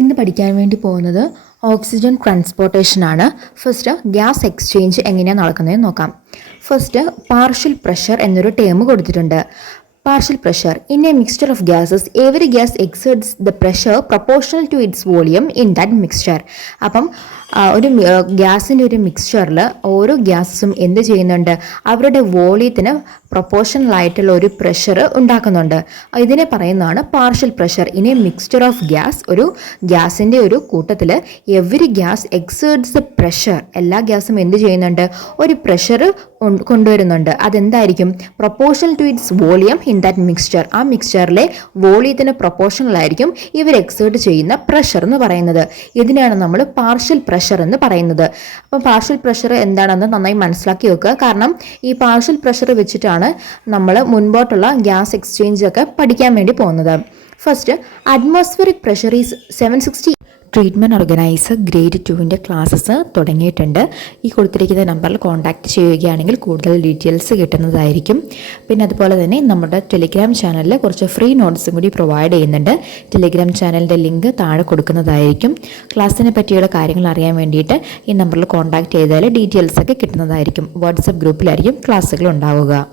ഇന്ന് പഠിക്കാൻ വേണ്ടി പോകുന്നത് ഓക്സിജൻ ട്രാൻസ്പോർട്ടേഷൻ ആണ്. ഫസ്റ്റ് ഗ്യാസ് എക്സ്ചേഞ്ച് എങ്ങനെയാണ് നടക്കുന്നതെന്ന് നോക്കാം. ഫസ്റ്റ് പാർഷ്യൽ പ്രഷർ എന്നൊരു ടേം കൊടുത്തിട്ടുണ്ട്. Partial pressure in a mixture of gases every gas exerts the pressure proportional to its volume in that mixture. അപ്പം ഒരു ഗ്യാസിൻ്റെ ഒരു മിക്സ്ചറിൽ ഓരോ ഗ്യാസസും എന്ത് ചെയ്യുന്നുണ്ട്, അവരുടെ വോളിയത്തിന് പ്രൊപ്പോർഷണൽ ആയിട്ടുള്ള ഒരു പ്രഷർ ഉണ്ടാക്കുന്നുണ്ട്. ഇതിനെ പറയുന്നതാണ് partial pressure in a mixture of gas. ഒരു ഗ്യാസിൻ്റെ ഒരു കൂട്ടത്തിൽ every gas exerts the pressure, എല്ലാ ഗ്യാസും എന്ത് ചെയ്യുന്നുണ്ട്, ഒരു പ്രഷർ കൊണ്ടുവരുന്നുണ്ട്. അതെന്തായിരിക്കും, proportional to its volume in that mixture. ആ മിക്സ്ചറിലെ വോളിയത്തിന് പ്രൊപ്പോർഷണൽ ആയിരിക്കും ഇവർ എക്സേർട്ട് ചെയ്യുന്ന പ്രഷർ എന്ന് പറയുന്നത്. ഇതിനെയാണ് നമ്മൾ പാർഷ്യൽ പ്രഷർ എന്ന് പറയുന്നത്. അപ്പം പാർഷ്യൽ പ്രഷർ എന്താണെന്ന് നന്നായി മനസ്സിലാക്കി വെക്കുക. കാരണം ഈ പാർഷ്യൽ പ്രഷർ വെച്ചിട്ടാണ് നമ്മൾ മുൻപോട്ടുള്ള ഗ്യാസ് എക്സ്ചേഞ്ച് ഒക്കെ പഠിക്കാൻ വേണ്ടി പോകുന്നത്. First atmospheric pressure is 760. Treatment organiser grade 2 classes തുടങ്ങിയിട്ടുണ്ട്. ഈ കൊടുത്തിരിക്കുന്ന നമ്പറിൽ കോൺടാക്റ്റ് ചെയ്യുകയാണെങ്കിൽ കൂടുതൽ ഡീറ്റെയിൽസ് കിട്ടുന്നതായിരിക്കും. പിന്നെ അതുപോലെ തന്നെ നമ്മുടെ ടെലിഗ്രാം ചാനലിൽ കുറച്ച് ഫ്രീ നോട്ട്സും കൂടി പ്രൊവൈഡ് ചെയ്യുന്നുണ്ട്. ടെലിഗ്രാം ചാനലിൻ്റെ ലിങ്ക് താഴെ കൊടുക്കുന്നതായിരിക്കും. ക്ലാസ്സിനെ പറ്റിയുള്ള കാര്യങ്ങൾ അറിയാൻ വേണ്ടിയിട്ട് ഈ നമ്പറിൽ കോൺടാക്റ്റ് ചെയ്താൽ ഡീറ്റെയിൽസൊക്കെ കിട്ടുന്നതായിരിക്കും. വാട്സപ്പ് ഗ്രൂപ്പിലായിരിക്കും ക്ലാസ്സുകൾ ഉണ്ടാവുക.